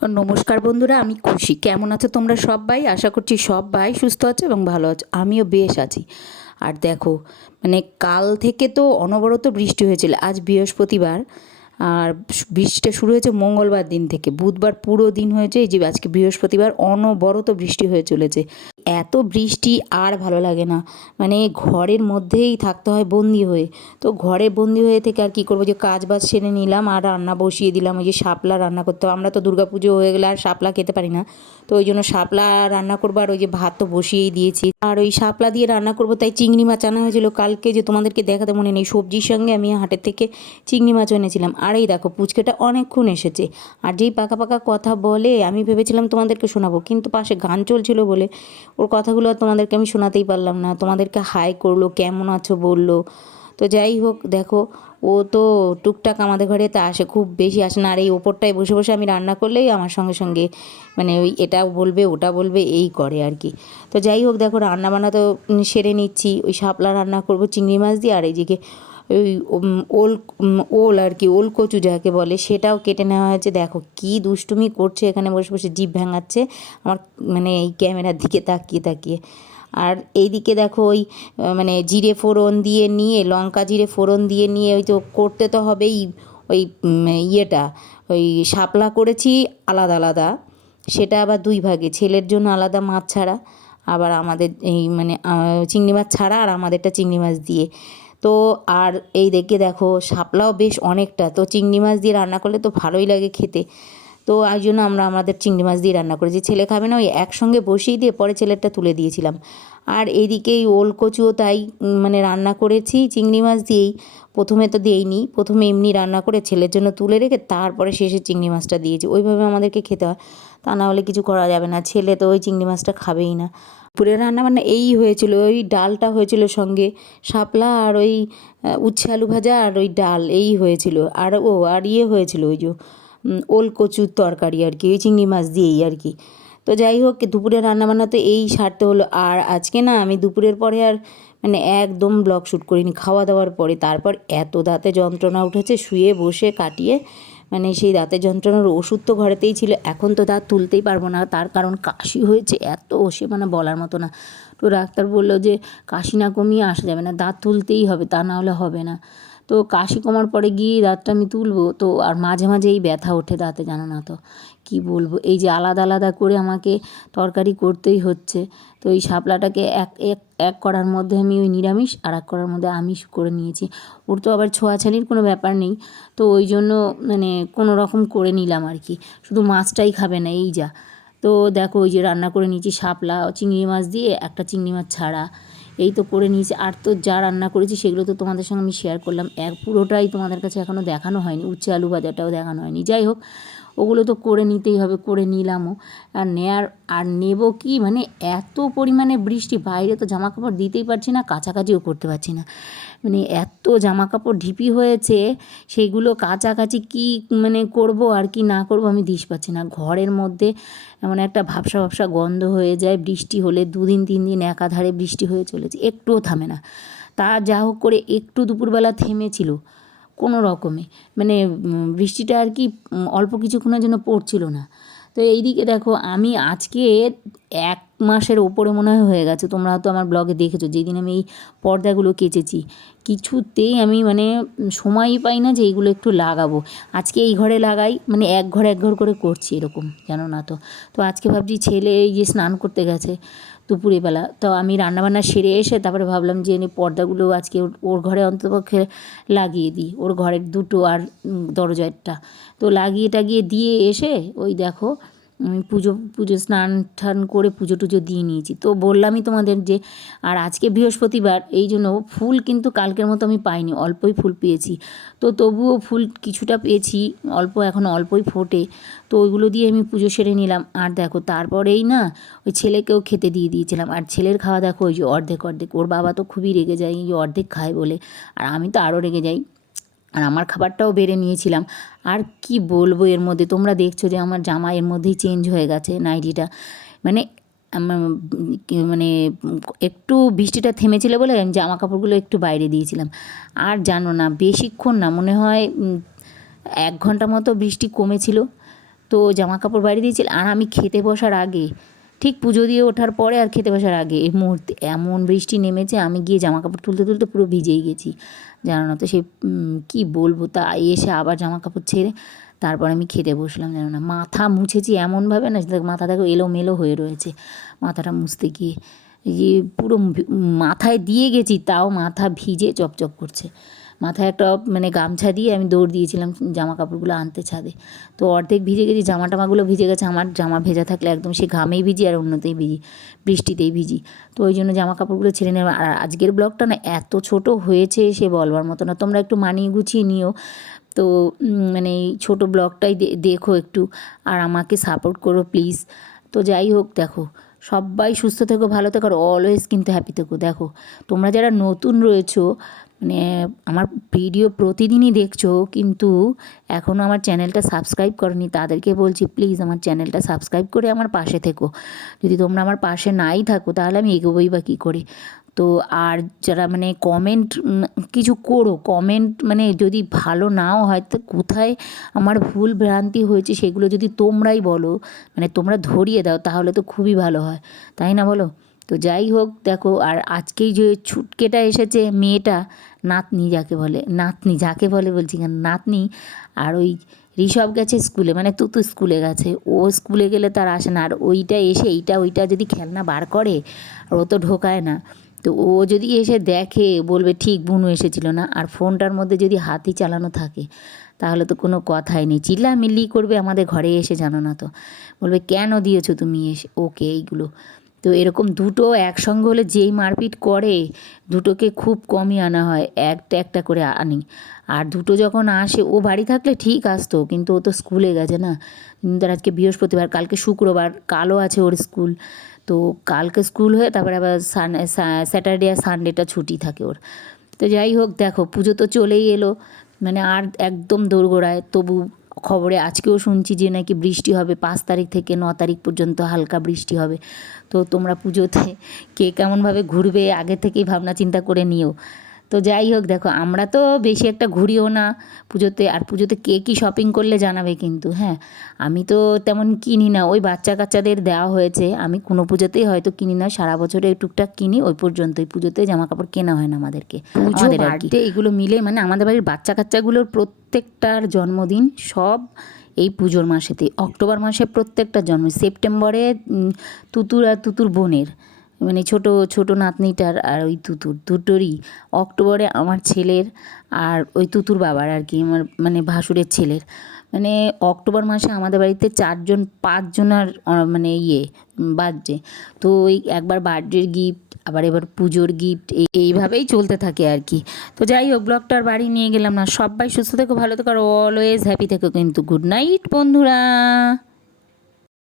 নমস্কার বন্ধুরা, আমি খুশি। কেমন আছো তোমরা সবাই? আশা করছি সবাই সুস্থ আছো এবং ভালো আছো। আমিও বেশ আছি। আর দেখো, কাল থেকে তো অনবরত বৃষ্টি হয়েছিল। আজ বৃহস্পতিবার, আর বৃষ্টিটা শুরু হয়েছে মঙ্গলবার দিন থেকে। বুধবার পুরো দিন হয়েছে, এই যে আজকে বৃহস্পতিবার অনবরত বৃষ্টি হয়ে চলেছে। এত বৃষ্টি আর ভালো লাগে না। ঘরের মধ্যেই থাকতে হয় বন্দি হয়ে। তো ঘরে বন্দি হয়ে থেকে আর কী করবো, যে কাজ বাজ সেরে নিলাম আর রান্না বসিয়ে দিলাম। ওই যে শাপলা রান্না করতে হবে, আমরা তো দুর্গাপুজো হয়ে গেলে আর শাপলা খেতে পারি না। তো ওই জন্য শাপলা রান্না করবো, আর ওই যে ভাত তো বসিয়েই দিয়েছি। আর ওই শাপলা দিয়ে রান্না করবো, তাই চিংড়ি মাছ আনা হয়েছিল কালকে, যে তোমাদেরকে দেখাতে মনে নেই। সবজির সঙ্গে আমি হাটের থেকে চিংড়ি মাছও এনেছিলাম। আর এই দেখো, পুচকেটা অনেকক্ষণ এসেছে। আর যেই পাকা পাকা কথা বলে, আমি ভেবেছিলাম তোমাদেরকে শোনাবো, কিন্তু পাশে গান চলছিল বলে ওর কথাগুলো আর তোমাদেরকে আমি শোনাতেই পারলাম না। তোমাদেরকে হাই করলো, কেমন আছো বললো। তো যাই হোক, দেখো, ও তো টুকটাক আমাদের ঘরে তা আসে, খুব বেশি আসে না। আর এই ওপরটায় বসে বসে আমি রান্না করলেই আমার সঙ্গে সঙ্গে ওই এটা বলবে ওটা বলবে, এই করে আর কি। তো যাই হোক, দেখো, রান্না বান্না তো সেরে নিচ্ছি। ওই শাপলা রান্না করব চিংড়ি মাছ দিয়ে, আর এইদিকে ওই ওল ওল আর কি, ওল কচু যাকে বলে, সেটাও কেটে নেওয়া হয়েছে। দেখো কি দুষ্টুমি করছে, এখানে বসে বসে জিভ ভাঙাচ্ছে আমার, এই ক্যামেরার দিকে তাকিয়ে তাকিয়ে। আর এইদিকে দেখো, ওই জিরে ফোড়ন দিয়ে নিয়ে, লঙ্কা জিরে ফোড়ন দিয়ে নিয়ে, ওই তো করতে তো হবেই। ওই ইয়েটা, ওই শাপলা করেছি আলাদা আলাদা, সেটা আবার দুই ভাগে, ছেলের জন্য আলাদা মাছ ছাড়া, আবার আমাদের এই চিংড়ি মাছ ছাড়া, আর আমাদেরটা চিংড়ি মাছ দিয়ে। তো আর এই দেখে দেখো, শাপলাও বেশ অনেকটা, তো চিংড়ি মাছ দিয়ে রান্না করলে তো ভালোই লাগে খেতে। তো ওই জন্য আমরা আমাদের চিংড়ি মাছ দিয়ে রান্না করেছি। ছেলে খাবে না, ওই একসঙ্গে বসিয়ে দিয়ে পরে ছেলেরটা তুলে দিয়েছিলাম। আর এইদিকে এই ওল কচুও তাই, রান্না করেছি চিংড়ি মাছ দিয়েই। প্রথমে তো দিইনি, প্রথমে এমনি রান্না করে ছেলের জন্য তুলে রেখে তারপরে শেষে চিংড়ি মাছটা দিয়েছি। ওইভাবে আমাদেরকে খেতে হয়, তা না হলে কিছু করা যাবে না। ছেলে তো ওই চিংড়ি মাছটা খাবেই না। দুপুরের রান্নাবান্না এই হয়েছিল, ওই ডালটা হয়েছিল সঙ্গে, শাপলা আর ওই উচ্ছে আলু ভাজা আর ওই ডাল, এই হয়েছিল। আর ইয়ে হয়েছিল, ওই যে ওল কচুর তরকারি আর কি, ওই চিংড়ি মাছ দিয়েই আর কি। তো যাই হোক, দুপুরের রান্নাবান্না তো এই সারতে হলো। আর আজকে না, আমি দুপুরের পরে আর একদম ব্লগ শ্যুট করিনি, খাওয়া দাওয়ার পরে। তারপর এত দাঁতে যন্ত্রণা উঠেছে, শুয়ে বসে কাটিয়ে, সেই দাঁতের যন্ত্রণার ওষুধ তো ঘরেতেই ছিল। এখন তো দাঁত তুলতেই পারবো না, তার কারণ কাশি হয়েছে এত, সে বলার মতো না। তো ডাক্তার বললো যে কাশি না কমিয়ে আসা যাবে না, দাঁত তুলতেই হবে, তা না হলে হবে না। তো কাশি কমার পরে গিয়ে দাঁতটা আমি তুলবো তো, আর মাঝে মাঝে এই ব্যথা ওঠে দাঁতে, জানো না তো কি বলবো। এই যে আলাদা আলাদা করে আমাকে তরকারি করতেই হচ্ছে। তো এই শাপলাটাকে এক এক এক করার মধ্যে আমি ওই নিরামিষ, আর এক করার মধ্যে আমিষ করে নিয়েছি। ওর তো আবার ছোঁয়াছানির কোনো ব্যাপার নেই, তো ওই জন্য কোনো রকম করে নিলাম আর কি। শুধু মাছটাই খাবে না, এই যা। তো দেখো, ওই যে রান্না করে নিয়েছি শাপলা চিংড়ি মাছ দিয়ে, একটা চিংড়ি মাছ ছাড়া, এই তো করে নিয়েছি। আর তো যা রান্না করেছি সেগুলো তো তোমাদের সঙ্গে আমি শেয়ার করলাম, পুরোটাই তোমাদের কাছে এখনও দেখানো হয়নি। উচ্ছে আলু ভাজাটাও দেখানো হয়নি। যাই হোক, ওগুলো তো করে নিতেই হবে, করে নিলামও। আর নেব কি, এত পরিমাণে বৃষ্টি, বাইরে তো জামা কাপড় দিতেই পারছি না, কাচাকাচিও করতে পারছি না। এত জামা কাপড় ঢিপি হয়েছে, সেইগুলো কাচাকাচি কি করব আর কি না করব আমি দিশ পাচ্ছি না। ঘরের মধ্যে এমন একটা ভাবসা ভাবসা গন্ধ হয়ে যায় বৃষ্টি হলে। 2 দিন 3 দিন একাধারে বৃষ্টি হয়ে চলেছে, একটুও থামে না। তা যা হোক করে একটু দুপুরবেলা থেমেছিল কোনো রকমে, বৃষ্টিটা আর কি অল্প কিছুক্ষণের জন্য পড়ছিল না। তো এইদিকে দেখো, আমি আজকে 1 মাসের ওপরে মনে হয় হয়ে গেছে, তোমরা হয়তো আমার ব্লগে দেখেছো, যেদিন আমি এই পর্দাগুলো কেচেছি, কিছুতেই আমি সময়ই পাই না যে এইগুলো একটু লাগাবো। আজকে এই ঘরে লাগাই, এক ঘর করে করছি এরকম, জানো না তো। তো আজকে ভাবছি, ছেলে এই যে স্নান করতে গেছে দুপুরবেলা, তো আমি রান্নাবান্না সেরে এসে তারপরে ভাবলাম যে পর্দাগুলো আজকে ওর ঘরে অন্ততপক্ষে লাগিয়ে দিই, ওর ঘরের দুটো আর দরজাটা। তো লাগিয়ে টাগিয়ে দিয়ে এসে ওই দেখো, আমি পুজো স্নান টান করে পুজো টুজো দিয়ে নিয়েছি। তো বললামই তোমাদের যে, আর আজকে বৃহস্পতিবার, এই জন্য ফুল কিন্তু কালকের মতো আমি পাইনি, অল্পই ফুল পেয়েছি। তো তবুও ফুল কিছুটা পেয়েছি, অল্প, এখন অল্পই ফোটে। তো ওইগুলো দিয়ে আমি পুজো সেরে নিলাম। আর দেখো, তারপরেই না ওই ছেলেকেও খেতে দিয়ে দিয়েছিলাম। আর ছেলের খাওয়া দেখো, ওই যে অর্ধেক অর্ধেক, ওর বাবা তো খুবই রেগে যায় এই অর্ধেক খায় বলে, আর আমি তো আরও রেগে যাই। আর আমার খাবারটাও বেড়ে নিয়েছিলাম। আর কি বলবো, এর মধ্যে তোমরা দেখছো যে আমার জামা এর মধ্যেই চেঞ্জ হয়ে গেছে, নাইটিটা। মানে মানে একটু বৃষ্টিটা থেমেছিল বলে আমি জামা কাপড়গুলো একটু বাইরে দিয়েছিলাম। আর জানো না, বেশিক্ষণ না, মনে হয় 1 ঘন্টা মতো বৃষ্টি কমেছিল। তো জামা কাপড় বাইরে দিয়েছিল। আর আমি খেতে বসার আগে, ঠিক পুজো দিয়ে ওঠার পরে আর খেতে বসার আগে এই মুহূর্তে এমন বৃষ্টি নেমেছে, আমি গিয়ে জামা কাপড় তুলতে তুলতে পুরো ভিজেই গেছি, জানো না। তো সে কী বলবো, তা এসে আবার জামা কাপড় ছেড়ে তারপর আমি খেতে বসলাম, জানো না। মাথা মুছেছি এমনভাবে না, মাথা দেখো এলোমেলো হয়ে রয়েছে, মাথাটা মুছতে গিয়ে যে পুরো মাথায় দিয়ে গেছি, তাও মাথা ভিজে চপচপ করছে। মাথায় একটা মানে গামছা দিয়ে আমি দৌড় দিয়েছিলাম জামা কাপড়গুলো আনতে ছাদে, তো অর্ধেক ভিজে গেছি, জামা টামাগুলো ভিজে গেছে। আমার জামা ভেজা থাকলে একদম সে ঘামেই ভিজি আর অন্যতেই ভিজি, বৃষ্টিতেই ভিজি। তো ওই জন্য জামা কাপড়গুলো ছেড়ে নেওয়া। আর আজকের ব্লগটা না এত ছোট হয়েছে সে বলবার মতো না, তোমরা একটু মানিয়ে গুছিয়ে নিও। তো মানে এই ছোটো ব্লগটাই দেখো একটু, আর আমাকে সাপোর্ট করো প্লিজ। তো যাই হোক, দেখো সবাই সুস্থ থেকো, ভালো থেকো, আর অলওয়েজ কিন্তু হ্যাপি থেকো। দেখো তোমরা যারা নতুন রয়েছো, মানে আমার ভিডিও প্রতিদিনই দেখছো কিন্তু এখনও আমার চ্যানেলটা সাবস্ক্রাইব করনি, তাদেরকে বলছি প্লিজ আমার চ্যানেলটা সাবস্ক্রাইব করে আমার পাশে থেকো। যদি তোমরা আমার পাশে নাই থাকো তাহলে আমি এগোবোই বা কী করে। তো আর যারা মানে কমেন্ট কিছু করো, কমেন্ট মানে যদি ভালো নাও হয়, তো কোথায় আমার ভুল ভ্রান্তি হয়েছে সেগুলো যদি তোমরাই বলো, মানে তোমরা ধরিয়ে দাও, তাহলে তো খুবই ভালো হয়, তাই না বলো। তো যাই হোক, দেখো আর আজকেই যে ছুটকেটা এসেছে মেয়েটা, নাতনি যাকে বলে, নাতনি যাকে বলে বলছি কেন, নাতনি। আর ওই ঋষভ গেছে স্কুলে, মানে তুতু স্কুলে গেছে, ও স্কুলে গেলে তার আসে না, আর ওইটা এসে এইটা ওইটা যদি খেলনা বার করে, আর ও তো ঢোকায় না। তো ও যদি এসে দেখে বলবে ঠিক বুনু এসেছিল না, আর ফোনটার মধ্যে যদি হাতই চালানো থাকে তাহলে তো কোনো কথাই নেই, চিল্লামিল্লি করবে আমাদের ঘরে এসে, জানো না। তো বলবে কেন দিয়েছো তুমি এসে ওকে এইগুলো। তো এরকম দুটো একসঙ্গে হলে যেই মারপিট করে, দুটোকে খুব কমই আনা হয়, একটা একটা করে আনি। আর দুটো যখন আসে, ও বাড়ি থাকলে ঠিক আসতো, কিন্তু ও তো স্কুলে গেছে না। তার আজকে বৃহস্পতিবার, কালকে শুক্রবার, কালও আছে ওর স্কুল। তো কালকে স্কুল হয়ে তারপরে আবার স্যাটারডে আর সানডেটা ছুটি থাকে ওর। তো যাই হোক, দেখো পুজো তো চলেই এলো, মানে আর একদম দোরগোড়ায়। তবু খবরে আজকেও শুনছি যে নাকি বৃষ্টি হবে, 5 তারিখ থেকে 9 তারিখ পর্যন্ত হালকা বৃষ্টি হবে। তো তোমরা পুজোতে কে কেমনভাবে ঘুরবে আগে থেকেই ভাবনা চিন্তা করে নিও। তো যাই হোক, দেখো আমরা তো বেশি একটা ঘুরিও না পুজোতে। আর পুজোতে কে কী শপিং করলে জানাবে কিন্তু, হ্যাঁ। আমি তো তেমন কিনি না, ওই বাচ্চা কাচ্চাদের দেওয়া হয়েছে, আমি কোনো পুজোতেই হয়তো কিনি না, সারা বছরে টুকটাক কিনি, ওই পর্যন্তই। পুজোতে জামা কাপড় কেনা হয় না আমাদেরকে, পুজো বার্থডে এগুলো মিলে, মানে আমাদের বাড়ির বাচ্চা কাচ্চাগুলোর প্রত্যেকটার জন্মদিন সব এই পুজোর মাসেতে। অক্টোবর মাসে প্রত্যেকটা জন্ম, সেপ্টেম্বরে তুতুর আর তুতুর বোনের, মানে ছোটো ছোটো নাতনিটার আর ওই তুতুর দুটোরই, অক্টোবরে আমার ছেলের আর ওই তুতুর বাবার আর কি, আমার মানে ভাসুরের ছেলের। মানে অক্টোবর মাসে আমাদের বাড়িতে 4-5 জনার মানে বার্থডে। তো ওই একবার বার্থডের গিফট, আবার এবার পুজোর গিফট, এইভাবেই চলতে থাকে আর কি। তো যাই হোক, ব্লগটা আর বাড়ি নিয়ে গেলাম না। সবাই সুস্থ থেকো, ভালো থেকো, আর অলওয়েজ হ্যাপি থেকো কিন্তু। গুড নাইট বন্ধুরা।